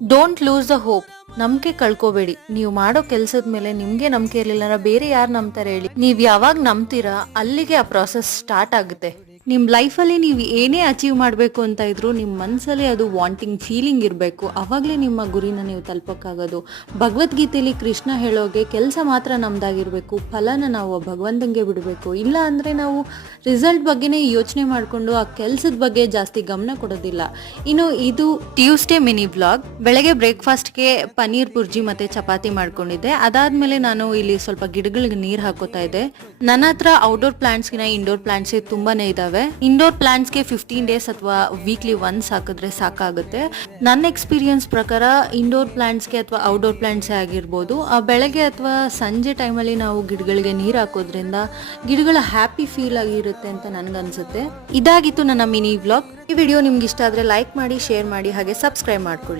Don't lose the hope. ನಂಬಿಕೆ ಕಳ್ಕೋಬೇಡಿ. ನೀವು ಮಾಡೋ ಕೆಲ್ಸದ ಮೇಲೆ ನಿಮ್ಗೆ ನಂಬಿಕೆ ಇರ್ಲಿಲ್ಲ ಬೇರೆ ಯಾರು ನಂಬ್ತಾರೆ ಹೇಳಿ? ನೀವ್ ಯಾವಾಗ ನಂಬ್ತೀರಾ ಅಲ್ಲಿಗೆ ಆ ಪ್ರಾಸೆಸ್ ಸ್ಟಾರ್ಟ್ ಆಗುತ್ತೆ. ನಿಮ್ ಲೈಫಲ್ಲಿ ನೀವು ಏನೇ ಅಚೀವ್ ಮಾಡಬೇಕು ಅಂತ ಇದ್ರು ನಿಮ್ಮ ಮನಸ್ಸಲ್ಲಿ ಅದು ವಾಂಟಿಂಗ್ ಫೀಲಿಂಗ್ ಇರಬೇಕು. ಅವಾಗಲೇ ನಿಮ್ಮ ಗುರಿನ ನೀವು ತಲುಪಕ್ಕಾಗೋದು. ಭಗವದ್ಗೀತೆಯಲ್ಲಿ ಕೃಷ್ಣ ಹೇಳೋಗೆ ಕೆಲಸ ಮಾತ್ರ ನಮ್ದಾಗಿರ್ಬೇಕು, ಫಲನ ನಾವು ಭಗವಂತಂಗೆ ಬಿಡಬೇಕು. ಇಲ್ಲ ಅಂದರೆ ನಾವು ರಿಸಲ್ಟ್ ಬಗ್ಗೆನೇ ಯೋಚನೆ ಮಾಡಿಕೊಂಡು ಆ ಕೆಲಸದ ಬಗ್ಗೆ ಜಾಸ್ತಿ ಗಮನ ಕೊಡೋದಿಲ್ಲ. ಇನ್ನು ಇದು ಟ್ಯೂಸ್ಡೇ ಮಿನಿ ವ್ಲಾಗ್. ಬೆಳಗ್ಗೆ ಬ್ರೇಕ್ಫಾಸ್ಟ್ಗೆ ಪನ್ನೀರ್ ಬುರ್ಜಿ ಮತ್ತೆ ಚಪಾತಿ ಮಾಡ್ಕೊಂಡಿದ್ದೆ. ಅದಾದ್ಮೇಲೆ ನಾನು ಇಲ್ಲಿ ಸ್ವಲ್ಪ ಗಿಡಗಳಿಗೆ ನೀರು ಹಾಕೋತಾ ಇದ್ದೆ. ನನ್ನ ಹತ್ರ ಔಟ್ಡೋರ್ ಪ್ಲಾಂಟ್ಸ್ಗಿನ ಇಂಡೋರ್ ಪ್ಲಾಂಟ್ಸ್ ತುಂಬಾನೇ ಇದಾವೆ. ಇಂಡೋರ್ ಪ್ಲಾಂಟ್ಸ್ಗೆ 15 ಡೇಸ್ ಅಥವಾ ವೀಕ್ಲಿ ಒನ್ಸ್ ಹಾಕಿದ್ರೆ ಸಾಕಾಗುತ್ತೆ. ನನ್ನ ಎಕ್ಸ್ಪೀರಿಯನ್ಸ್ ಪ್ರಕಾರ ಇಂಡೋರ್ ಪ್ಲಾಂಟ್ಸ್ಗೆ ಅಥವಾ ಔಟ್ಡೋರ್ ಪ್ಲಾಂಟ್ಸೇ ಆಗಿರ್ಬೋದು, ಬೆಳಗ್ಗೆ ಅಥವಾ ಸಂಜೆ ಟೈಮಲ್ಲಿ ನಾವು ಗಿಡಗಳಿಗೆ ನೀರು ಹಾಕೋದ್ರಿಂದ ಗಿಡಗಳ ಹ್ಯಾಪಿ ಫೀಲ್ ಆಗಿರುತ್ತೆ ಅಂತ ನನಗನ್ಸುತ್ತೆ. ಇದಾಗಿತ್ತು ನನ್ನ ಮಿನಿ ವ್ಲಾಗ್. ಈ ವಿಡಿಯೋ ನಿಮ್ಗೆ ಇಷ್ಟ ಆದರೆ ಲೈಕ್ ಮಾಡಿ, ಶೇರ್ ಮಾಡಿ, ಹಾಗೆ ಸಬ್ಸ್ಕ್ರೈಬ್ ಮಾಡ್ಕೊಳ್ಳಿ.